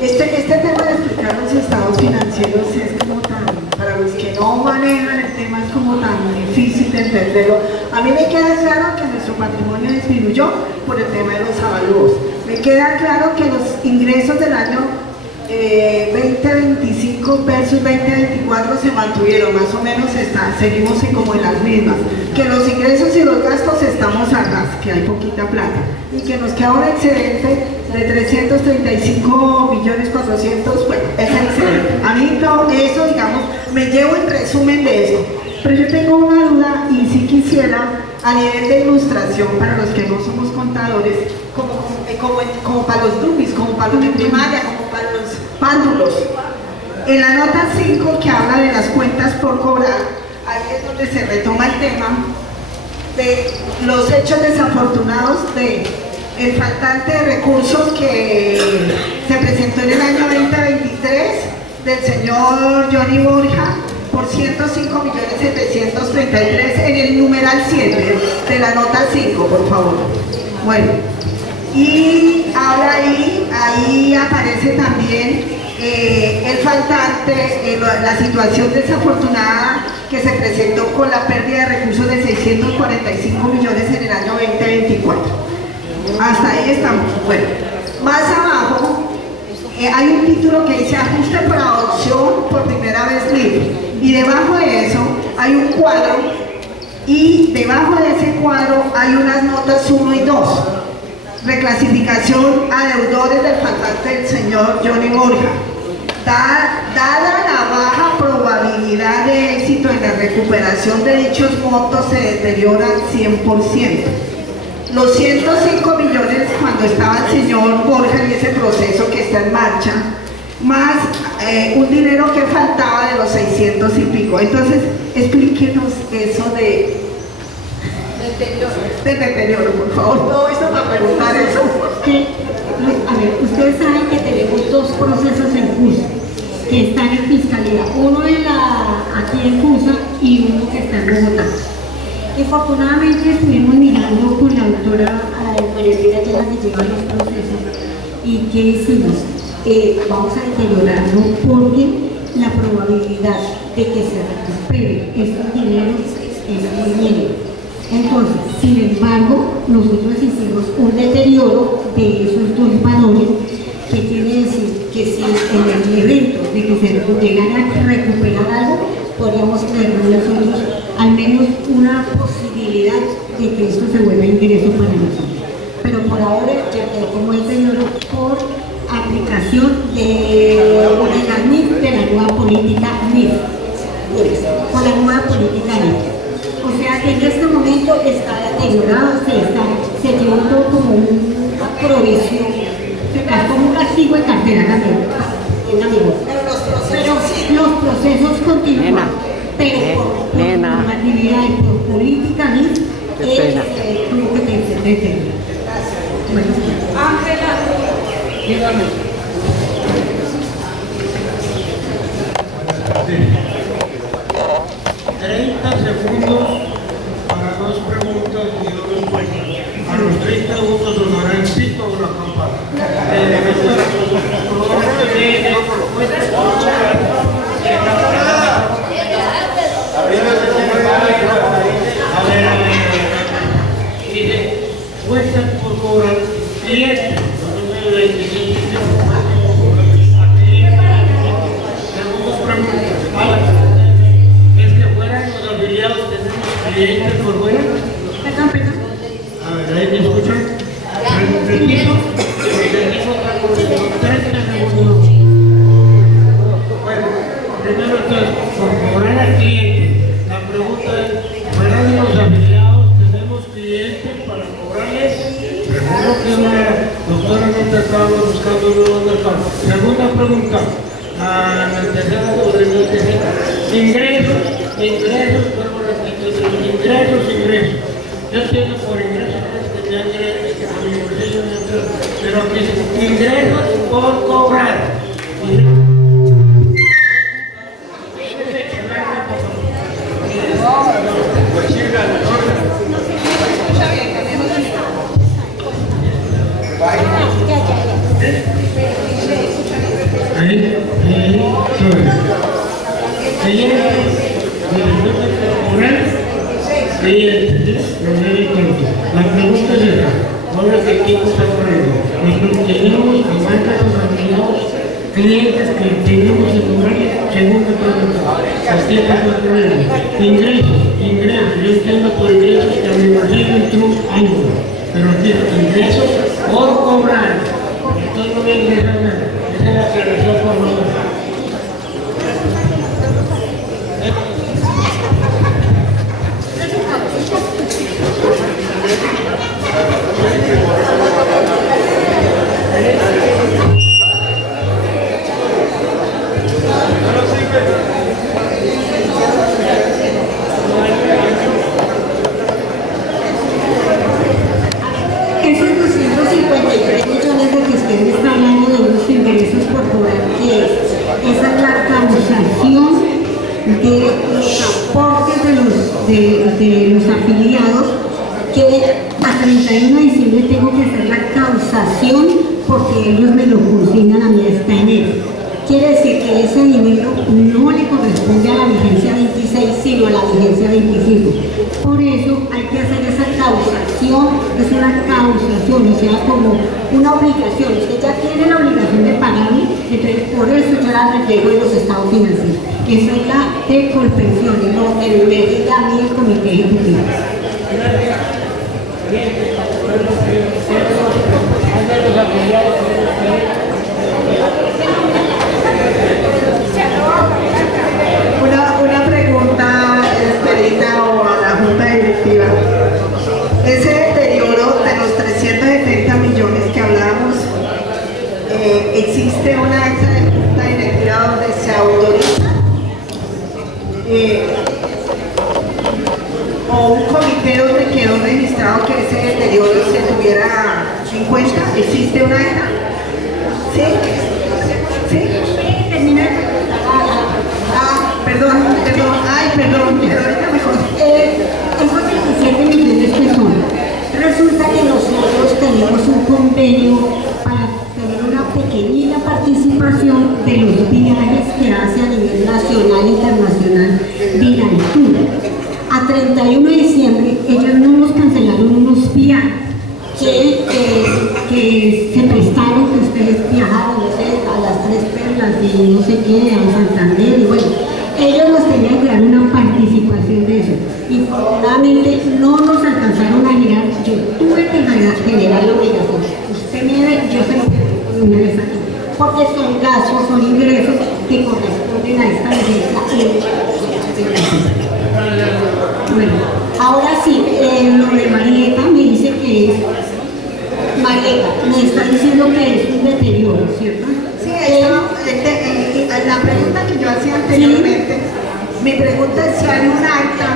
este tema de explicar los estados financieros es como tan, para los que no manejan el tema, es como tan difícil de entenderlo. A mí me queda claro que nuestro patrimonio disminuyó por el tema de los avalúos, Me queda claro que los ingresos del año 2025 versus 2024 se mantuvieron, más o menos seguimos como en las mismas, que los ingresos y los gastos estamos a ras, que hay poquita plata, y que nos queda un excedente de 335.400.000, bueno, es excelente. A mí todo eso, digamos, me llevo el resumen de eso, pero yo tengo una duda y sí quisiera, a nivel de ilustración, para los que no somos contadores, como para los dummies, como para los de primaria, como para los pándulos. En la nota 5 que habla de las cuentas por cobrar, ahí es donde se retoma el tema de los hechos desafortunados de el faltante de recursos que se presentó en el año 2023 del señor Johnny Borja por 105.733.000 en el numeral 7 de la nota 5, por favor. Bueno, y habla ahí aparece también el faltante, la situación desafortunada que se presentó con la pérdida de recursos de 645 millones en el año 2024. Hasta ahí estamos. Bueno, más abajo hay un título que dice ajuste por adopción por primera vez libre, y debajo de eso hay un cuadro, y debajo de ese cuadro hay unas notas 1 y 2. Reclasificación a deudores del faltante del señor Johnny Borja. Dada la baja probabilidad de éxito en la recuperación de dichos montos, se deterioran 100%. Los 105 millones cuando estaba el señor Borja y ese proceso que está en marcha, más un dinero que faltaba de los 600 y pico. Entonces, explíquenos eso de deterioro, por favor. Todo esto para preguntar eso. A ver, ustedes saben que tenemos dos procesos en curso que están en fiscalía, uno aquí en Cusa y uno que está en Bogotá. Afortunadamente estuvimos mirando con la doctora María Elvira, que es la que lleva los procesos, y ¿qué hicimos? Vamos a deteriorarlo porque la probabilidad de que se recupere estos dineros es muy mínima. Entonces, sin embargo, nosotros hicimos un deterioro de esos dos valores, que quiere decir que si en el evento de que se llegara a recuperar algo, podríamos tener nosotros al menos una posibilidad de que esto se vuelva ingreso para nosotros. Pero por ahora ya quedó como deterioro por aplicación de la NIF, de la nueva política NIF, con la nueva política NIF. O sea que en este momento está deteriorado, se llevó todo como una provisión, como un castigo de cartera también. Pero los procesos continúan, pero por normatividad y por política NIF, tuvo que ser deteriorado. Bueno, Ángela, dígame. Sí. 30 segundos para dos preguntas y dos respuestas. A los 30 segundos sonará el pito o la campana. Dice, cuentas por cobrar clientes. Segundos preguntas. ¿Clientes por fuera? perdón. A ver, ¿ahí me escuchan? Repito, otra cosa, 30 segundos. Bueno, primero entonces, por cobrar al cliente, la pregunta es, ¿fuera de los afiliados tenemos clientes para cobrarles? Seguro que la doctora no te estaba buscando nuevos mercados. Segunda pregunta, la tercera sobre la tercera. Ingresos, vuelvo a repetir, ingresos. Yo entiendo por ingresos que ya pero aquí ingresos por cobrar. La pregunta es esta, ¿cuál es creo que el tiempo está corriendo. Nosotros tenemos a más de los clientes que tenemos en lugar, segunda pregunta, el tiempo está corriendo. Ingresos, yo entiendo por ingresos que a mi bolsillo entró algo, pero ingresos por cobrar, entonces no voy a ingresar nada. Esa es la aclaración por favor. Esos 253 millones de que usted está hablando de los ingresos por cobrar, ¿qué es? Esa es la causación de los aportes de los afiliados, que a 31 de diciembre tengo que hacer la causación porque ellos me lo consignan a mí hasta enero. Quiere decir que ese dinero no le corresponde a la vigencia 26, sino a la vigencia 25. Por eso hay que hacer esa causación, es una causación, o sea, como una obligación. Usted ya tiene la obligación de pagarme, entonces por eso yo la reflejo en los estados financieros. Esa es la de Colpensión, no el de a mí el comité ejecutivo. Una pregunta, Esperita, o a la Junta Directiva. Ese deterioro de los 370 millones que hablamos, ¿existe una acta de Junta Directiva donde se autoriza? ¿O un comité donde quedó registrado que ese deterioro se tuviera en cuenta? ¿Existe una acta? ¿Sí? ¿Sí? Terminar. Perdón, pero ahorita mejor. Esos 17 millones que son, resulta que nosotros tenemos un convenio para tener una pequeñita participación de los viajes que hace a nivel nacional e internacional Vinaltura. A 31 de diciembre ellos no nos cancelaron unos viajes que se prestaron, que ustedes viajaron, no sé, a las Tres Perlas y no sé qué, a Santander, y bueno, ellos nos tenían que dar una participación de eso. Infortunadamente no nos alcanzaron a generar, yo tuve que generar la obligación. Usted me ve, yo se lo pongo una vez aquí, porque son gastos, son ingresos que corresponden a esta vigencia. Bueno, ahora sí, lo de Marieta me dice que es, Marieta, me está diciendo que es un deterioro, ¿cierto? Sí, la pregunta que yo hacía anteriormente, mi pregunta es si hay un acta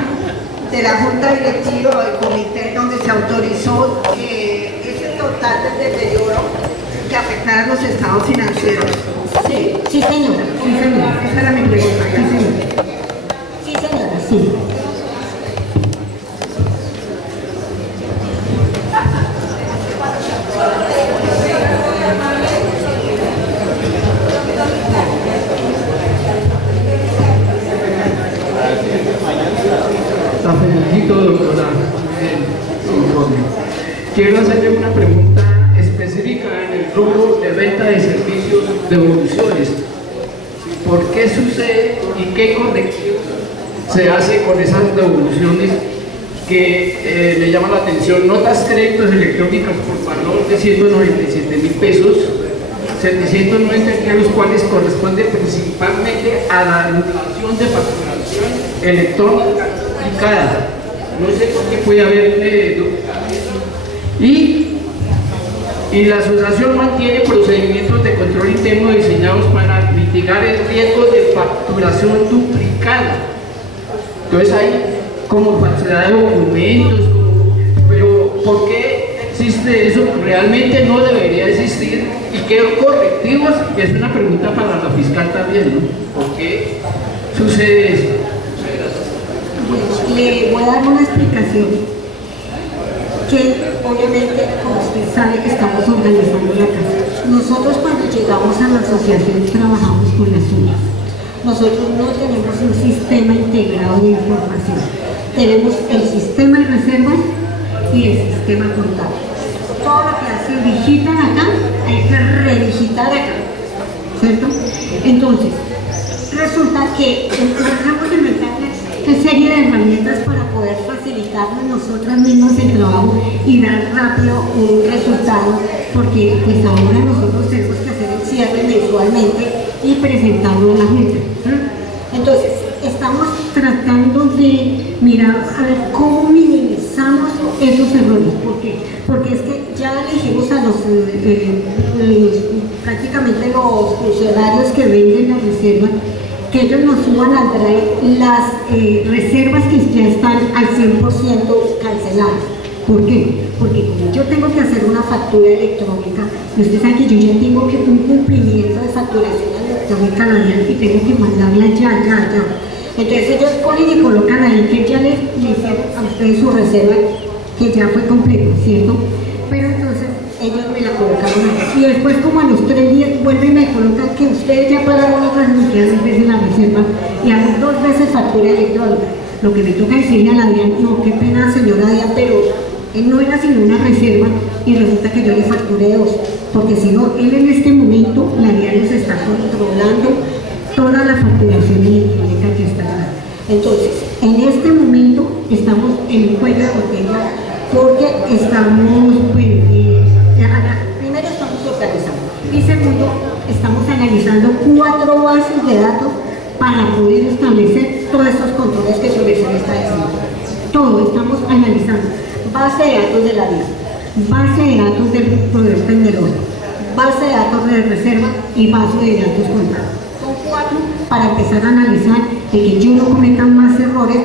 de la Junta Directiva o del Comité donde se autorizó ese total del deterioro que afectara a los estados financieros. Sí, sí señora, sí señora. Esa era mi pregunta. Sí señora. Sí señora, sí. La felicito, doctora. Quiero hacerle una pregunta específica en el rubro de venta de servicios de devoluciones. ¿Por qué sucede y qué correctivos se hace con esas devoluciones que le llaman la atención? Notas créditos electrónicas por valor de 197.000 pesos, 790 de los cuales corresponde principalmente a la anulación de facturación electrónica aplicada. No sé por qué puede haber y la asociación mantiene procedimientos de control interno diseñados para mitigar el riesgo de facturación duplicada. Entonces hay como falsedad de documentos, pero ¿por qué existe eso? Realmente no debería existir. ¿Y qué correctivos? Que es una pregunta para la fiscal también, ¿no? ¿Por qué sucede eso? Le voy a dar una explicación que obviamente, como usted sabe, estamos organizando la casa. Nosotros cuando llegamos a la asociación trabajamos con las uñas. Nosotros no tenemos un sistema integrado de información. Tenemos el sistema de reservas y el sistema contable. Todo lo si digitan acá, hay que redigitar acá, ¿cierto? Entonces, resulta que empezamos a inventar una serie de herramientas para poder facilitarnos nosotros mismos el trabajo y dar rápido un resultado, porque pues ahora nosotros tenemos que hacer el cierre mensualmente y presentarlo a la gente. Entonces, estamos tratando de mirar a ver cómo minimizamos esos errores. ¿Por qué? Porque es que ya le dijimos a los prácticamente los funcionarios que venden la reserva que ellos nos suban al drive las reservas que ya están al 100% canceladas. ¿Por qué? Porque como yo tengo que hacer una factura electrónica, y usted sabe que yo ya tengo que un cumplimiento de facturación electrónica y tengo que mandarla ya. Entonces ellos ponen y colocan ahí que ya le hicieron a ustedes su reserva, que ya fue completo, ¿cierto? Pero entonces ellos me la colocaron ahí. Y después como a los 3 días vuelven y me colocan que ustedes ya pagaron otras 2 veces la reserva y hago 2 veces factura electrónica. Lo que me toca decirle a la DIAN, no, qué pena señora DIAN, pero él no era sino una reserva y resulta que yo le facturé 2. Porque si no, él en este momento, la DIAN nos está controlando toda la facturación electrónica que está acá. Entonces, en este momento estamos en un cuello de botella porque estamos, primero estamos organizando y segundo, estamos analizando 4 bases de datos para poder establecer todos estos controles que su versión está diciendo. Todo estamos analizando. Base de datos de la DIAN, base de datos del proveedor tecnológico, base de datos de reserva y base de datos contables. Son 4 para empezar a analizar de que yo no cometa más errores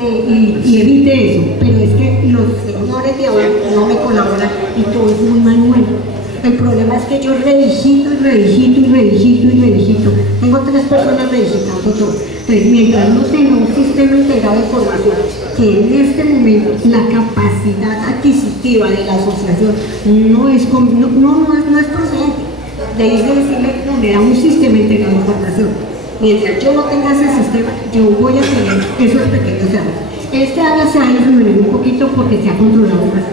y evite eso. Pero es que los señores de ahora no me colaboran y todo es muy manual. El problema es que yo redigito. Tengo 3 personas redigitando todo. Entonces, mientras no tenga un sistema integrado de información, que en este momento la capacidad adquisitiva de la asociación no es procedente. De ahí decirle, no, me da un sistema integrado de información. Mientras yo no tenga ese sistema, yo voy a tener esos pequeños errores. Este año se ha disminuido un poquito porque se ha controlado más.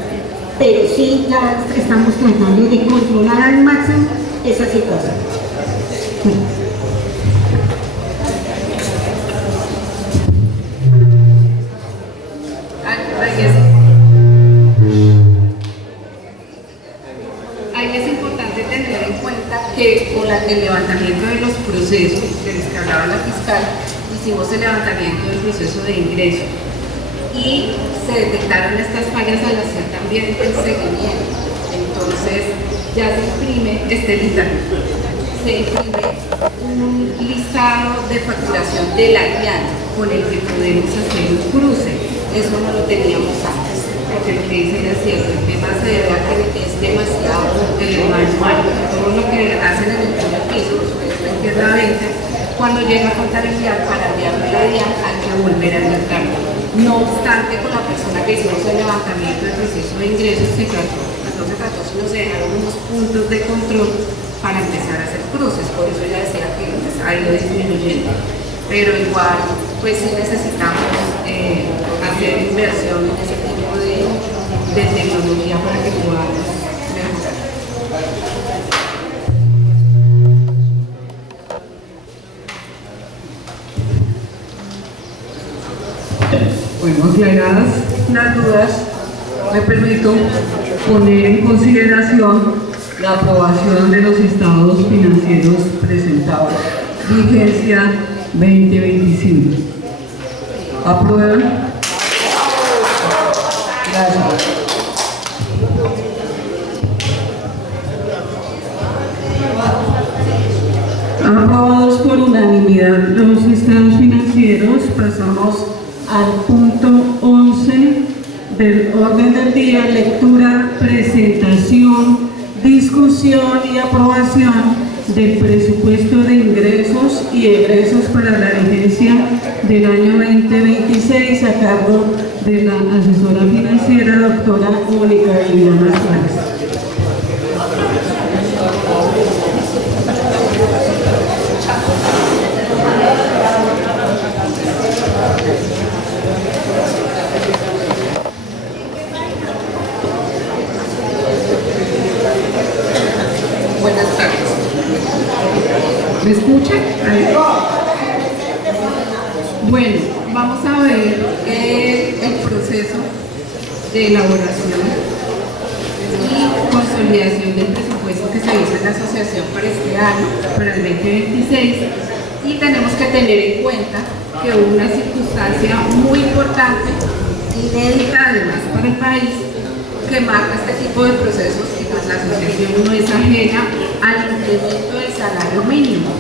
Pero sí, ya estamos tratando de controlar al máximo esa situación. Ahí es importante tener en cuenta que con el levantamiento de los procesos de los que hablaba la fiscal, hicimos el levantamiento del proceso de ingreso y se detectaron estas fallas al hacer también el seguimiento. Entonces ya se imprime este listado. Se imprime un listado de facturación de la DIAN con el que podemos hacer un cruce. Eso no lo teníamos antes, porque lo que dice es cierto, el tema se debe a que es demasiado manual. Todo lo que hacen en el primer piso, ustedes en tierra 20, cuando llega a contabilidad para enviarlo a la DIAN hay que volver a entrar. No obstante, con la persona que hicimos el levantamiento del proceso de ingresos se trató, sino se dejaron unos puntos de control para empezar a hacer cruces. Por eso ya decía que ha ido disminuyendo. Pero igual, pues sí necesitamos hacer inversión en ese tipo de tecnología para que podamos mejorar. Bueno, aclaradas las dudas, me permito poner en consideración la aprobación de los estados financieros presentados, vigencia 2025. ¿Aprueban? Gracias. Aprobados por unanimidad los estados financieros, pasamos al punto 11 del orden del día: lectura, presentación, discusión y aprobación del presupuesto de ingresos y egresos para la vigencia del año 2026 a cargo de la asesora financiera doctora Mónica Liliana Suárez. ¿Me escuchan? Ahí. Bueno, vamos a ver el proceso de elaboración y consolidación del presupuesto que se hizo en la asociación para este año, para el 2026, y tenemos que tener en cuenta que hubo una circunstancia muy importante, inédita además para el país, que marca este tipo de procesos, y pues la asociación no es ajena al incremento del salario mínimo.